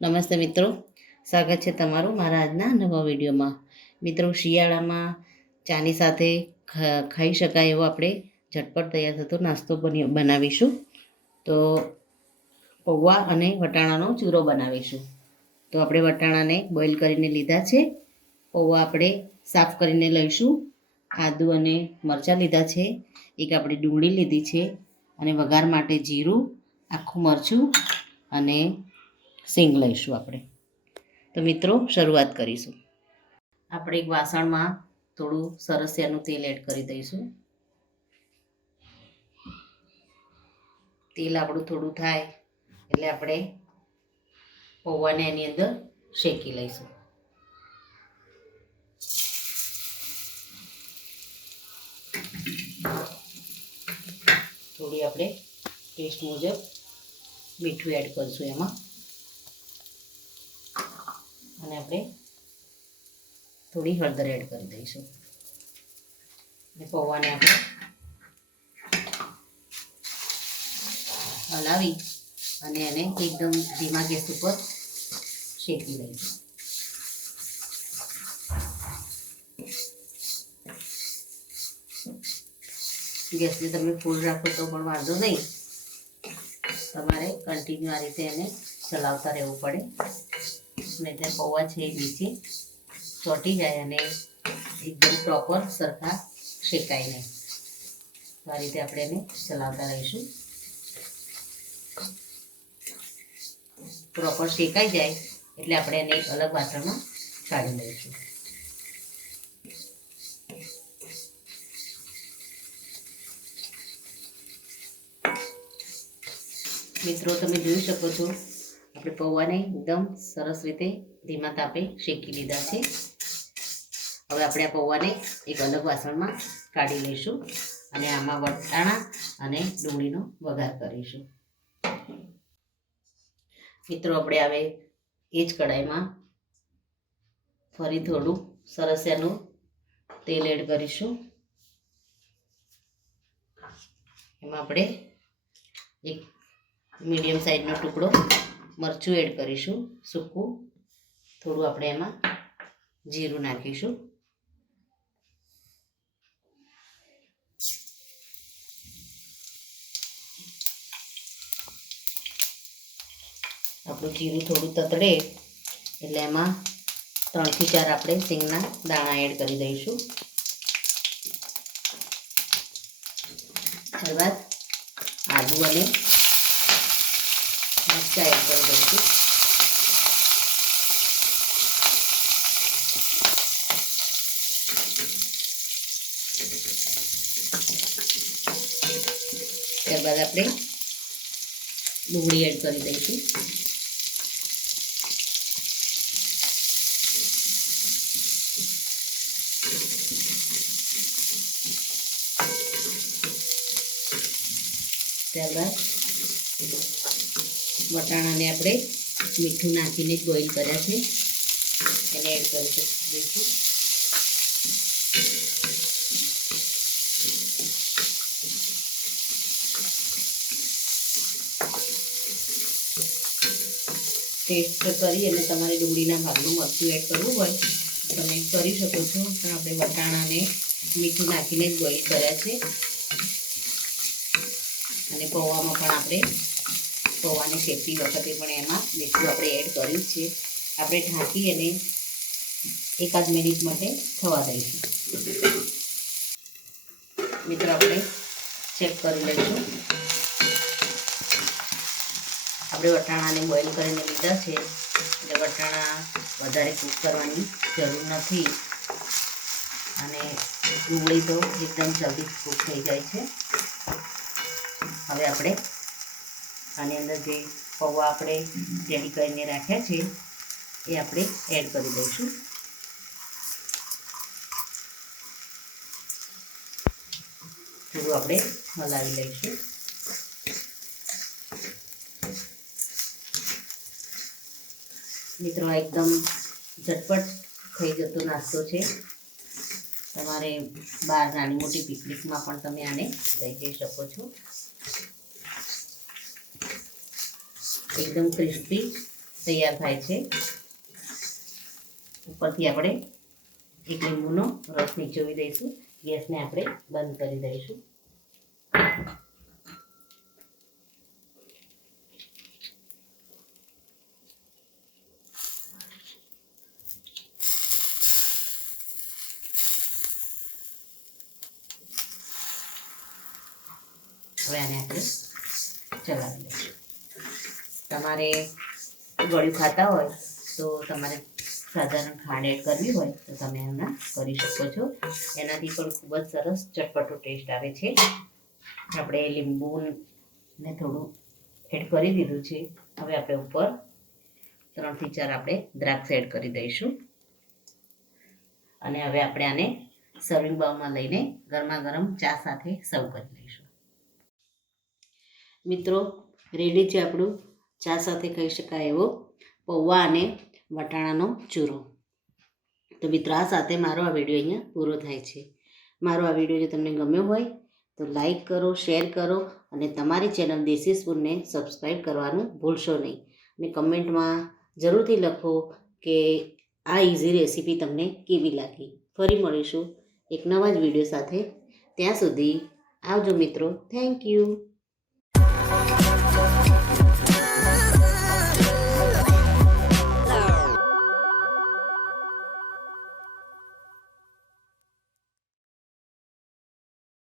નમસ્તે મિત્રો, સ્વાગત છે તમારું મારા આજના નવા વિડીયોમાં. મિત્રો, શિયાળામાં ચાની સાથે ખાઈ શકાય એવો આપણે ઝટપટ તૈયાર થતો નાસ્તો બનાવીશું. તો પૌવા અને વટાણાનો ચૂરો બનાવીશું. તો આપણે વટાણાને બોઇલ કરીને લીધા છે. પૌવા આપણે સાફ કરીને લઈશું. આદુ અને મરચાં લીધા છે. એક આપણે ડુંગળી લીધી છે અને વઘાર માટે જીરું, આખું મરચું અને સિંગ લઈશું આપણે. તો મિત્રો, શરૂઆત કરીશું. આપણે એક વાસણમાં થોડું સરસિયાનું તેલ એડ કરી દઈશું. તેલ આપણું થોડું થાય એટલે આપણે પૌવાને એની અંદર શેકી લઈશું. થોડી આપણે ટેસ્ટ મુજબ મીઠું એડ કરીશું એમાં, અને આપણે થોડી હળદર એડ કરી દઈશું. અને પૌવાને આપણે હલાવી અને એને એકદમ ધીમા ગેસ ઉપર શેકી લઈશું. ગેસને તમે ફૂલ રાખો તો પણ વાંધો નહીં, તમારે કન્ટિન્યુ આ રીતે એને ચલાવતા રહેવું પડે, નહીં તો પૌવા છે એ નીચે ચોંટી જાય અને એકદમ પ્રોપર સરખા શેકાય નહીં. તો આ રીતે આપણે એને ચલાવતા રહીશું. પ્રોપર શેકાઈ જાય એટલે આપણે એને એક અલગ વાસણમાં કાઢી લઈશું. મિત્રો, તમે જોઈ શકો છો આપણે પૌવાને એકદમ સરસ રીતે ધીમા તાપે શેકી લીધા છે. હવે આપણે આ પૌવાને એક અલગ વાસણમાં કાઢી લઈશું અને આમાં વટાણા અને ડુંગળીનો વઘાર કરીશું. મિત્રો, આપણે હવે એ જ કઢાઈમાં ફરી થોડું સરસિયાનું તેલ એડ કરીશું. એમાં આપણે એક મીડિયમ સાઈઝનો ટુકડો મરચું એડ કરીશું, સૂકું. થોડું આપણે એમાં જીરું નાખીશું. આપણું જીરું થોડું તતડે એટલે એમાં 3 થી 4 આપણે સિંગના દાણા એડ કરી દઈશું. ત્યારબાદ આદુ અને મરચાં એડ કરી દઈશું. ત્યારબાદ આપણે ડુંગળી એડ કરી દઈશું. ત્યારબાદ વટાણાને આપણે મીઠું નાખીને જ બોઇલ કર્યા છે એને એડ કરી દઈશું. ટેસ્ટ કરી અને તમારે ડુંગળીના ભાગનું મરચું એડ કરવું હોય તમે કરી શકો છો, પણ આપણે વટાણાને મીઠું નાખીને જ બોઇલ કર્યા છે. અને પૌવામાં પણ આપણે પૌવાને શેકતી વખતે પણ એમાં મીઠું આપણે એડ કર્યું છે. આપણે ઢાંકી અને 1 મિનિટ માટે થવા દઈશું. મિત્રો, આપણે ચેક કરી લઈશું. આપણે વટાણાને બોઇલ કરીને લીધા છે એટલે વટાણા વધારે કૂક કરવાની જરૂર નથી અને ડુંગળી તો એકદમ જલ્દી કૂક થઈ જાય છે. હવે આપણે આની અંદર જે પૌવા આપણે રેડી કરીને રાખ્યા છે એ આપણે એડ કરી દઈશું. થોડું આપણે હલાવી લઈશું. મિત્રો, આ એકદમ ઝટપટ થઈ જતો નાસ્તો છે. તમારે બહાર નાની મોટી પિકનિકમાં પણ તમે આને લઈ જઈ શકો છો. एकदम क्रिस्पी તૈયાર થાય છે. ઉપરથી આપણે એક લીંબુનો રસ નીચોવી દઈશું. ગેસને આપણે બંધ કરી દઈશું. હવે આને આપણે ચલાવી લઈશું. તમારે ગળ્યું ખાતા હોય તો તમારે સાધારણ ખાંડ એડ કરવી હોય તો તમે એના કરી શકો છો. એનાથી પણ ખૂબ જ સરસ ચટપટો ટેસ્ટ આવે છે. આપણે લીંબુને થોડું એડ કરી દીધું છે. હવે આપણે ઉપર 3 થી 4 આપણે દ્રાક્ષ એડ કરી દઈશું. અને હવે આપણે આને સર્વિંગ બાઉલમાં લઈને ગરમા ગરમ ચા સાથે સર્વ કરી લઈશું. મિત્રો, રેડી છે આપણું ચા સાથે ખાઈ શકાય એવો પૌવા અને વટાણાનો ચૂરો. તો મિત્રો, આ સાથે મારો આ વિડીયો અહીંયા પૂરો થાય છે. મારો આ વિડીયો જો તમને ગમ્યો હોય તો લાઈક કરો, શેર કરો અને તમારી ચેનલ દેશી સ્પૂનને સબસ્ક્રાઈબ કરવાનું ભૂલશો નહીં. અને કમેન્ટમાં જરૂરથી લખો કે આ ઇઝી રેસીપી તમને કેવી લાગી. ફરી મળીશું એક નવા જ વિડીયો સાથે. ત્યાં સુધી આવજો મિત્રો. Thank you.